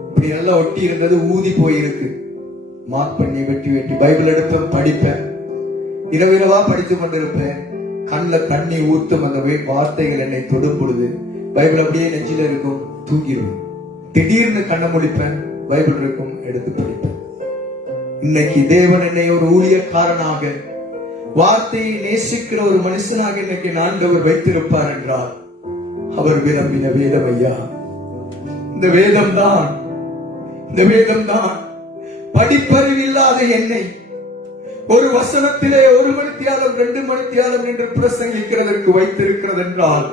இப்படி நல்லா ஒட்டி இருந்தது ஊதி போயிருக்கு. மார்க் பண்ணி வெட்டி வெட்டி பைபிள் எடுப்பேன், படிப்பேன். இரவிரவா படித்து கொண்டிருப்பேன். கண்ணில் தண்ணி ஊத்தும் அந்த வார்த்தைகள் என்னை தொடும் பொழுது பைபிள் அப்படியே நெஞ்சில இருக்கும், தூங்கிடுவேன். திடீர்னு கண்ணை முடிப்பேன், பைபிள் இருக்கும், எடுத்து படிப்பேன். இன்னைக்கு தேவன் என்னை ஒரு ஊழியக்காரனாக, வார்த்தையை நேசிக்கிற ஒரு மனுஷனாக இன்னைக்கு ஆண்டவர் வைத்திருப்பார் என்றால் அவர் விரும்பின வேதம் ஐயா. இந்த வேதம் தான், இந்த வேதம் தான் படிப்பறிவு இல்லாத என்னை ஒரு வசனத்திலே 1 மணித்தியாலம் 2 மணித்தியாலம் என்று பிரசங்கிக்கிறதற்கு வைத்திருக்கிறது என்றால்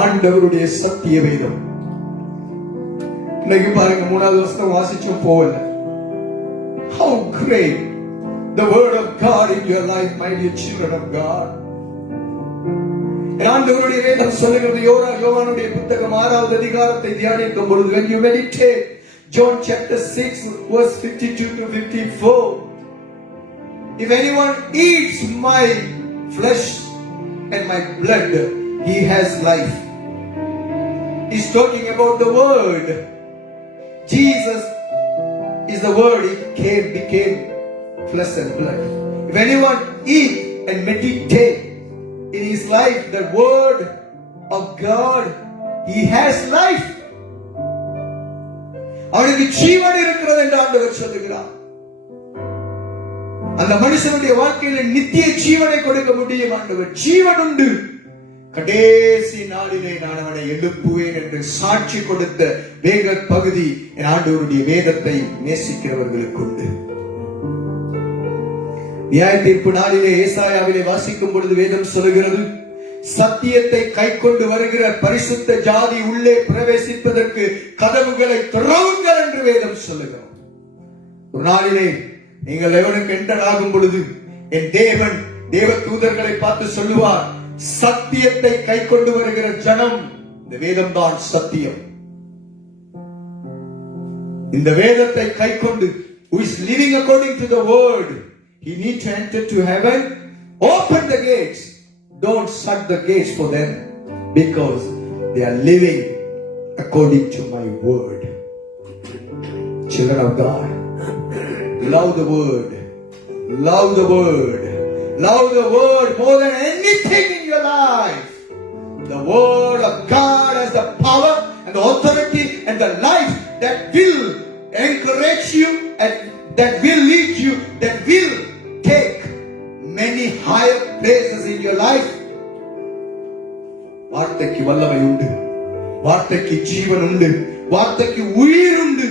ஆண்டவருடைய சத்திய வேதம். இன்னைக்கு பாருங்க, 3வது வசனம் வாசிச்சும் போகல. How great the word of God in your life, my dear children of God. ஆண்டவருடைய வேதம் சொல்லுகிறது. யோவானுடைய புத்தகம் 6வது அதிகாரத்தை தியானிக்கும் பொழுது, when you meditate John chapter 6 verse 52 to 54, if anyone eats my flesh and my blood, he has life. He's talking about the word. Jesus is the word. He became flesh and blood. If anyone eat and meditate in his life, the word of God, he has life. அவனுக்கு ஜீவன் இருக்கிறது என்று ஆண்டவர் சொல்லுகிறார். அந்த மனுஷனுடைய வாழ்க்கையில நித்திய ஜீவனை கொடுக்க முடியும் ஆண்டவர். ஜீவன் உண்டு, கடைசி நாளிலே நான் அவனை எழுப்புவேன் என்று சாட்சி கொடுத்த வேத பகுதி என் ஆண்டவருடைய வேதத்தை நேசிக்கிறவர்களுக்கு உண்டு. நியாய தீர்ப்பு நாளிலே ஏசாயாவிலே வாசிக்கும் பொழுது வேதம் சொல்லுகிறது, சத்தியத்தை கை கொண்டு வருகிற பரிசுத்த ஜாதி உள்ளே பிரவேசிப்பதற்கு கதவுகளை திறவுங்கள் என்று வேதம் சொல்லுகிறோம். ஒரு நாளிலே நீங்கள் எவனுக்கு என்டர் ஆகும் பொழுது என் தேவன் தேவ தூதர்களை பார்த்து சொல்லுவார், சத்தியத்தை கை கொண்டு வருகிற ஜனம், இந்த வேதம் தான் சத்தியம். இந்த வேதத்தை கை கொண்டு who is living according to the word, he need to enter to heaven. Open the gates, don't shut the gates for them, because they are living according to my word. Children of God, love the word, love the word, love the word more than anything in your life. The word of God has the power and the authority and the life that will encourage you and that will lead you, that will take many higher places in your life. வார்த்தைக்கு வல்லமை உண்டு, வார்த்தைக்கு ஜீவன் உண்டு, வார்த்தைக்கு உயிர் உண்டு.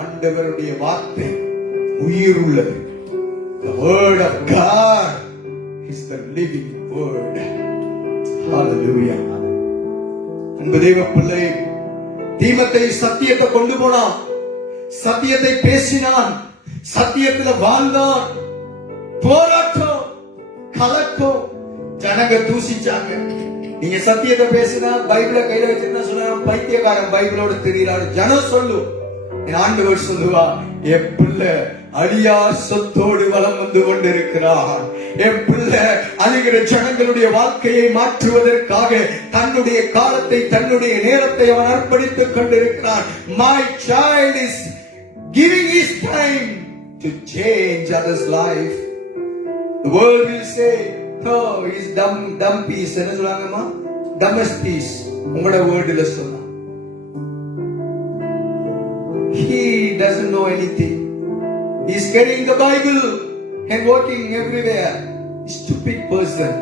ஆண்டவருடைய வார்த்தை உயிர் உள்ளது. The word of God is the living word. Hallelujah. அன்பு தேவ பிள்ளை, தீமத்தை சத்தியத்தை கொண்டு போனான், சத்தியத்தை பேசினான், சத்தியத்துல வாழ்ந்தான். போராட்டம், கலக்கம், ஜனங்க தூசிச்சாங்க. நீங்க சத்தியத்தை பேசினா, பைபிளை கையில வச்சிருந்தா சொன்ன பைத்தியக்காரன் பைபிளோட தெரியலான்னு ஜனம் சொல்லும். என் ஆண்டவர் சொல்லுவா, என் பிள்ளை அழியா சொத்தோடு வலம் வந்து கொண்டிருக்கிறார். என் பிள்ளை அழிகிற ஜனங்களுடைய வாழ்க்கையை மாற்றுவதற்காக தன்னுடைய காலத்தை, தன்னுடைய நேரத்தை அவன் அர்ப்பணித்துக் கொண்டிருக்கிறான். My child is giving his time to change others' life. The world will say, oh, he's dumb piece. என்ன சொல்றாங்கம்மா? dumbest piece. உங்களோட வேர்டுல சொன்னா, he doesn't know anything. He's carrying the Bible and working everywhere. Stupid person.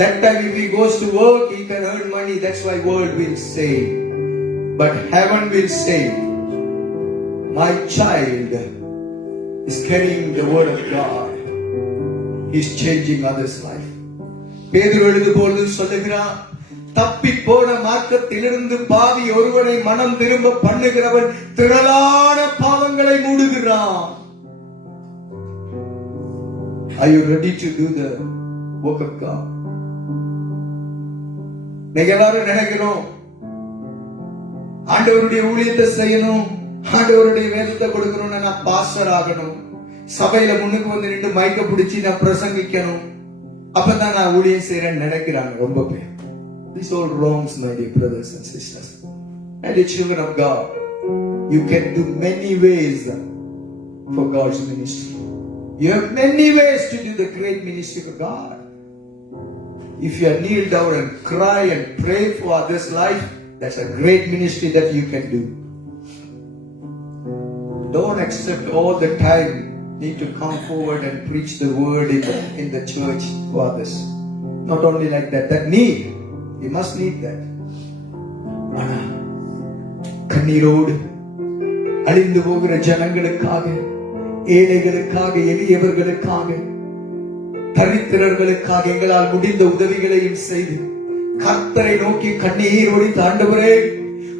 That time if he goes to work, he can earn money. That's why world will say. But heaven will say, my child is carrying the word of God. He's changing others' life. பேதுரு எழுதும்போது சொல்லுகிறான், தப்பி போன மார்க்கத்திலிருந்து பாவி ஒருவனை மனம் திரும்ப பண்ணுகிறவன் திரளான பாவங்களை மூடுகிறான். Are you ready to do the work of God? நீங்க எல்லாரும் நினைக்கிறோம், ஆண்டவருடைய ஊழியத்தை செய்யணும், ஆண்டவருடைய வேதத்தை கொடுக்கணும்னா நான் பாஸ்டர் ஆகணும், சபையில முன்னுக்கு வந்து நின்று மைக்க பிடிச்சி நான் பிரசங்கிக்கணும், அப்பதான் நான் ஊழியம் செய்யறேன்னு நினைக்கிறாங்க ரொம்ப பேர். These all wrongs, my dear brothers and sisters. And the children of God, you can do many ways for God's ministry. You have many ways to do the great ministry for God. If you kneel down and cry and pray for others' life, that's a great ministry that you can do. Don't accept all the time need to come forward and preach the word in the church to others. Not only like that, that need. You must need that. ஆனா கண்ணீரோடு அழிந்து போகிற ஜனங்களுக்காக, ஏழைகளுக்காக, எளியவர்களுக்காக, தரித்திரர்களுக்காக எங்களால் முடிந்த உதவிகளையும் செய்து கர்த்தரை நோக்கி கண்ணீர் ஒழித்து, ஆண்டவரே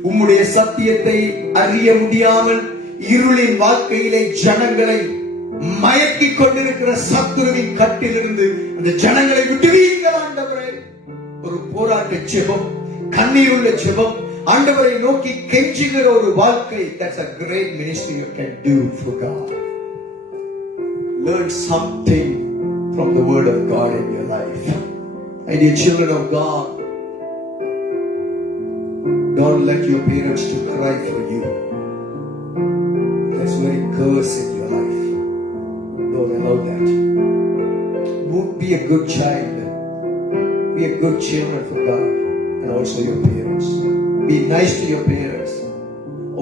உம்முடைய சத்தியத்தை அறிய முடியாமல் இருளின் வாழ்க்கையிலே ஜனங்களை மயக்கிக் கொண்டிருக்கிற சத்துருவின் கட்டிலிருந்து அந்த ஜனங்களை விடுவீங்கள் ஆண்டவரே. ஒரு போராட்ட ஜெபம், கண்ணீருள்ள ஜெபம், ஆண்டவரை நோக்கி கெஞ்சுகிற ஒரு வாழ்க்கை. That's a great ministry you can do for God. Learn something from the word of God in your life. My dear children of God, don't let your parents to cry for you. That's very curse in your life. Don't allow that. Be a good child. Be a good children for God and also your parents. Be nice to your parents.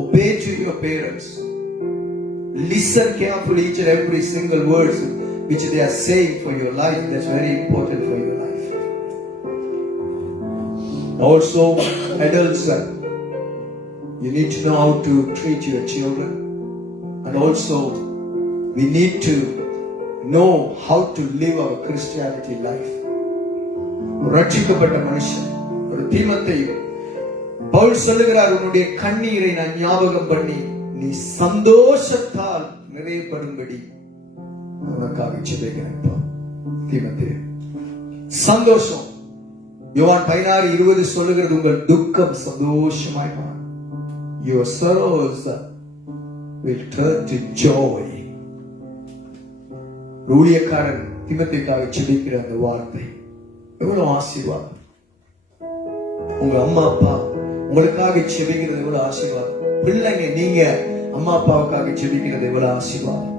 Obey to your parents. Listen carefully each and every single words which they are saying for your life. That's very important for your life. Also, adults, you need to know how to treat your children. And also, we need to know how to live our Christianity life. ரட்சிக்கப்பட்ட மனுஷன் ஒரு தீமத்தையும் பவுல் சொல்லுகிறார், உன்னுடைய கண்ணீரை நான் ஞாபகம் பண்ணி நீ சந்தோஷத்தால் நிறையப்படும்படி உனக்காக ஜெபிக்கிறேன். தீமோத்தேயு, சந்தோஷம். யோவான் 16:20 சொல்லுகிறது, உங்கள் துக்கம் சந்தோஷமாய் மாறும். Your sorrows will turn to joy. ஊழியக்காரன் தீமோத்தேயுக்காக ஜெபிக்கிற அந்த வார்த்தை எவ்வளவு ஆசீர்வாதம். உங்க அம்மா அப்பா உங்களுக்காக ஜெபிக்கிறது எவ்வளவு ஆசீர்வாதம். பிள்ளைங்க நீங்க அம்மா அப்பாவுக்காக ஜெபிக்கிறது எவ்வளவு ஆசீர்வாதம்.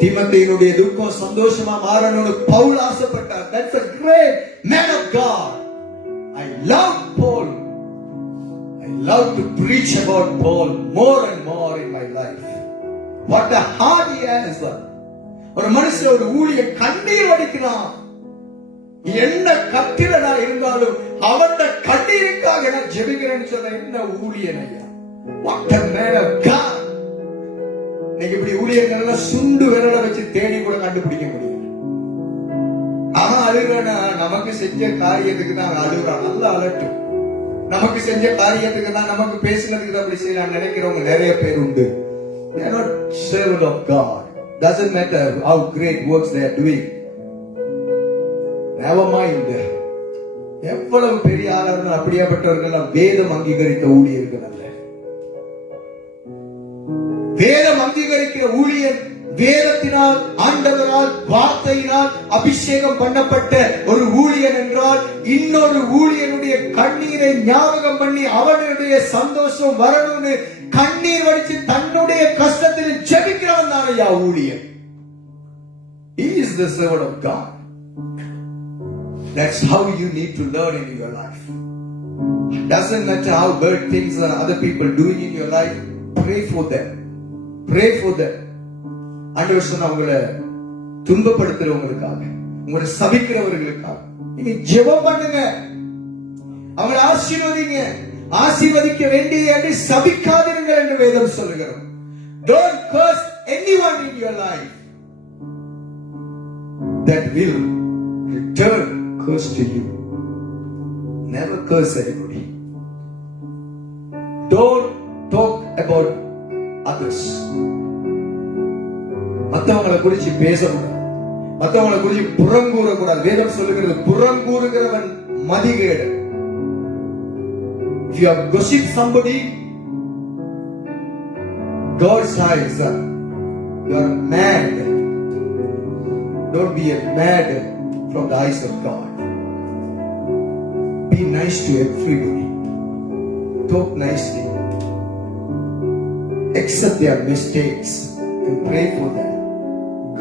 தீமோத்தேயுனுடைய துக்கம் சந்தோஷமா மாறணும்னு பவுல் ஆசைப்பட்டார். That's a great man of God. I love Paul. I love to preach about Paul more and more in my life. What a heart he has. ஒரு மனுஷன் ஒரு ஊழிய கண்ணீர் வடிக்கிறான். என்ன கத்திரனா இருந்தாலும் அவன் கண்ணீருக்காக நான் ஜெபிக்கிறேன்னு சொன்ன என்ன ஊழியன் ஐயா. What a man of God. இன்னைக்கு இப்படி ஊழியர்கள் சுண்டு விரல வச்சு தேடி கூட கண்டுபிடிக்க முடியும். அவன் அழுகிறானா, நமக்கு செஞ்ச காரியத்துக்கு தான் அழுகிறான். நல்லா அலட்டும். நமக்கு செஞ்ச காரியத்துக்கு தான், நமக்கு பேசினதுக்கு தான் அப்படி செய்யலாம் நினைக்கிறவங்க நிறைய பேர் உண்டு. They are not servant of God. Doesn't matter how great works they are doing. Never mind. எவ்வளவு பெரிய ஆளர்கள் அப்படியாப்பட்டவர்கள் வேதம் அங்கீகரித்த ஊழியர்கள் அல்ல. வேதம் அங்கீகரிக்கிற ஊழியர் வேதத்தினால், ஆண்டவரால், வார்த்தையினால் அபிஷேகம் பண்ணப்பட்ட ஒரு ஊழியன் என்றால், இன்னொரு ஊழியனுடைய கண்ணீரை ஞாபகம் பண்ணி அவனுடைய சந்தோஷம் வரணும்னு கண்ணீர் வடிச்சு தன்னுடைய கஷ்டத்தில் ஜெபிக்கிறவன் தான் ஐயா ஊழியன். He is the servant of God. That's how you need to learn in your life. Doesn't matter how bad things are other people doing in your life, pray for them. Pray for them. ஆண்டவர் சொன்ன உங்களை துன்பப்படுத்துறவங்களுக்காக, உங்களை சபிக்கிறவர்களுக்காக நீங்க ஜெபம் பண்ணுங்க, அவங்களை ஆசீர்வதிங்க. ஆசீர்வதிக்க வேண்டிய சபிக்காதீர்கள் என்று வேதம் சொல்லுகிறது. Don't curse anyone in your life. That will return curse to you. Never curse anybody. Don't talk about others. மற்றவங்களை குறிச்சு பேசக்கூடாது, மற்றவங்களை குறிச்சு புறங்கூறக்கூடாது. வேதம் சொல்லுகிறது, புறங்கூறுகிறவன் மதிகேடு. If you have gossiped somebody, God's eyes, you are mad. Don't be a mad from the eyes of God. Be nice to everybody. Talk nicely. Accept their mistakes and pray for them.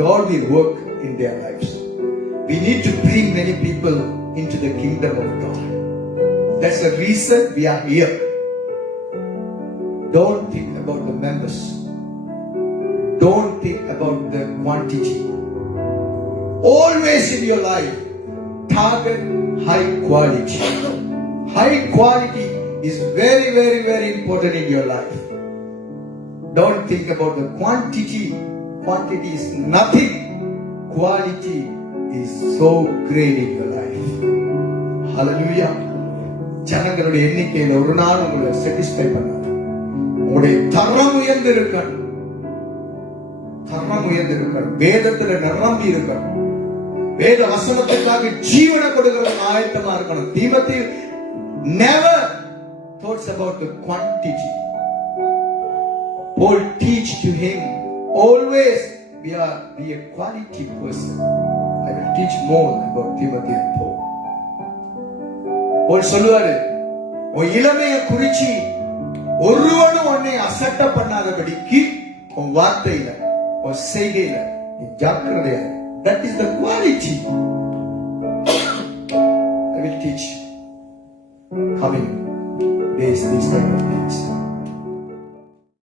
God will work in their lives. We need to bring many people into the kingdom of God. That's the reason we are here. Don't think about the members. Don't think about the quantity. Always in your life, target high quality. High quality is very, very, very important in your life. Don't think about the quantity. Quantity is nothing. Quality is so great in your life. Hallelujah. ஜனங்களுடைய எண்ணிக்கையில ஒரு நாள் உங்களை சாட்டிஸ்ஃபை பண்ணாது. உங்களுடைய தரம் உயர்ந்திருக்கணும். தரம் உயர்ந்திருக்கணும். வேதத்துல நிரம்பி இருக்கணும். வேத வசனத்துக்காக ஜீவனை கொடுக்கிறவன் ஆயத்தமா இருக்கணும். தீமோத்தேயு never thoughts about the quantity. Paul teach to him, always be a quality person. I will teach more about Timothy and Paul. Paul சொல்லுவாரு, உன் இளமையை குறிச்சி ஒருவனும் உன்னை அசட்ட பண்ணாதபடிக்கு உன் வார்த்தையில, உன் செய்கையில நீ ஜாக்கிரதையா. That is the quality. I will teach coming days these kind of things.